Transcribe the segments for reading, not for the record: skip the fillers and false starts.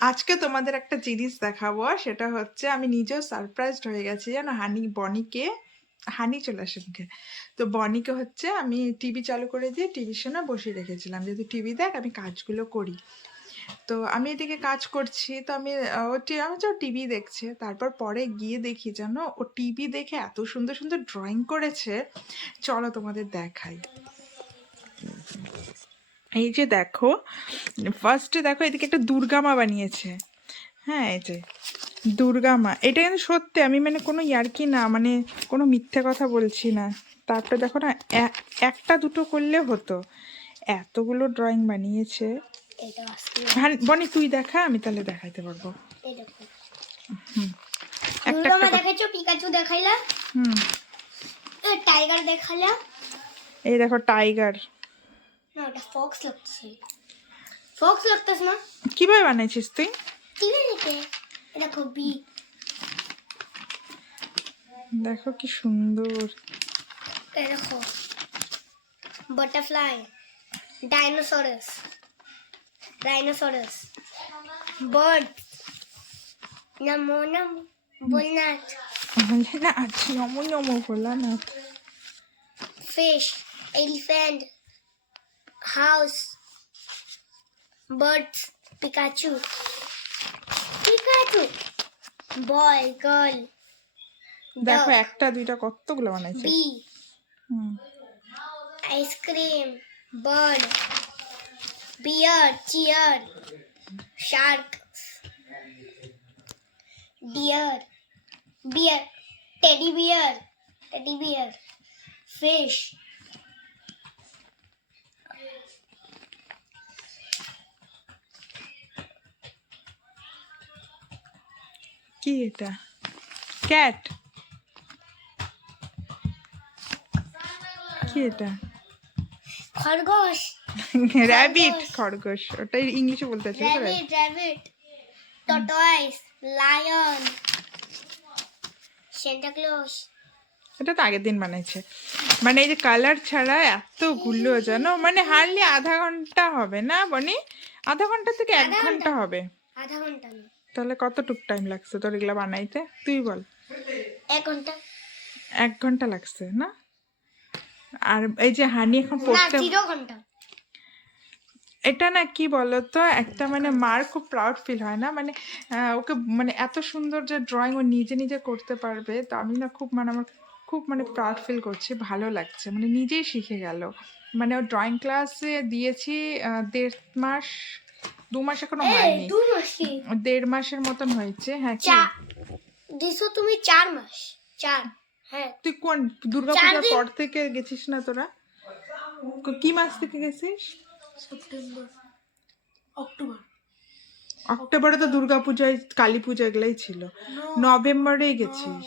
আজকে তোমাদের একটা জিনিস দেখাবো, সেটা হচ্ছে আমি নিজেও সারপ্রাইজড হয়ে গেছি জানো। বনিকে হানি চলে আসে মুখে। তো বনিকে হচ্ছে আমি টিভি চালু করে দিয়ে টিভির সামনে বসিয়ে রেখেছিলাম, যেহেতু টিভি দেখ আমি কাজগুলো করি। তো আমি এদিকে কাজ করছি, তো আমি আমি যাও টিভি দেখছে। তারপর পরে গিয়ে দেখি জানো, ও টিভি দেখে এত সুন্দর সুন্দর ড্রয়িং করেছে। চলো তোমাদের দেখাই। এই যে দেখো, ফার্স্টে দেখো এদিকে একটা দুর্গা মা বানিয়েছে। হ্যাঁ, এই যে দুর্গা মা, এটা কিন্তু সত্যি, আমি মানে কোনো ইয়ার্কি না, মানে কোনো মিথ্যে কথা বলছি না। তারপরে দেখো না, একটা দুটো করলে হতো, এতগুলো ড্রয়িং বানিয়েছে। হ্যাঁ বনি তুই দেখা, আমি তাহলে দেখাইতে পারবো। হুম, একটা একটা দেখাইছো, পিকাচু দেখাইলা, হুম, টাইগার দেখাইলা। এই দেখো টাইগার। না, ওটা ফক্স লাগছে। ফক্স লাগতেছ না? কিভাবে বানাইছিস তুই? টিভি দেখে। দেখো বি, দেখো কি সুন্দর। দেখো বাটারফ্লাই, ডাইনোসরস, বার্ড, নমো নমো, ভোলানাথ, ভোলানাথ, নমো নমো Bholanath. Fish, elephant, house, birds, Pikachu, boy, girl, দেখো একটা দুইটা কতগুলো বানাইছে। Bee, hmm, ice cream, bird, bear, chair, shark, deer, bear, teddy bear, fish, কি এটা? ক্যাট? কি এটা? খরগোশ, র্যাবিট, খরগোশ, ওটাই ইংলিশে বলতে আছে। Rabbit, tortoise, lion, Santa Claus. এটা তো আগের দিন বানাইছে। মানে এই যে কালার ছাড়া এতগুলো জানো, মানে হার্ডলি আধা ঘন্টা হবে না বনি? আধা ঘন্টা থেকে 1 ঘন্টা হবে। আধা ঘন্টা না, তাহলে কতটুক টাইম লাগছে তোর এগুলা বানাইতে তুই বল? 1 ঘন্টা। 1 ঘন্টা লাগছে না? আর এই যে হানি এখন না, পড়তে, 0 ঘন্টা। এটা না কি বলতো, একটা মানে মার খুব প্রাউড ফিল হয় না, মানে ওকে মানে এত সুন্দর যে ড্রয়িং ও নিজে নিজে করতে পারবে। তো আমি না খুব মানে আমার খুব মানে প্রাউড ফিল করছি, ভালো লাগছে, মানে নিজেই শিখে গেল। মানে ও ড্রয়িং ক্লাসে দিয়েছি 1.5 মাস, 2 মাস এখনো হয়নি, 2 মাস কি? 1.5 মাসের মতন হয়েছে। হ্যাঁ কি দিছো তুমি 4 মাস? 4, হ্যাঁ। তুই কোন দুর্গাপূজার পর থেকে গেছিস না তোরা? কি মাস থেকে গেছিস? September, October. অক্টোবরে তো দুর্গাপূজায় কালী পূজা এগুলাই ছিল, নভেম্বরেই গেছিস।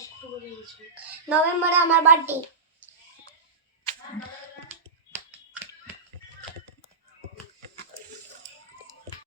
নভেম্বরে আমার বার্থডে।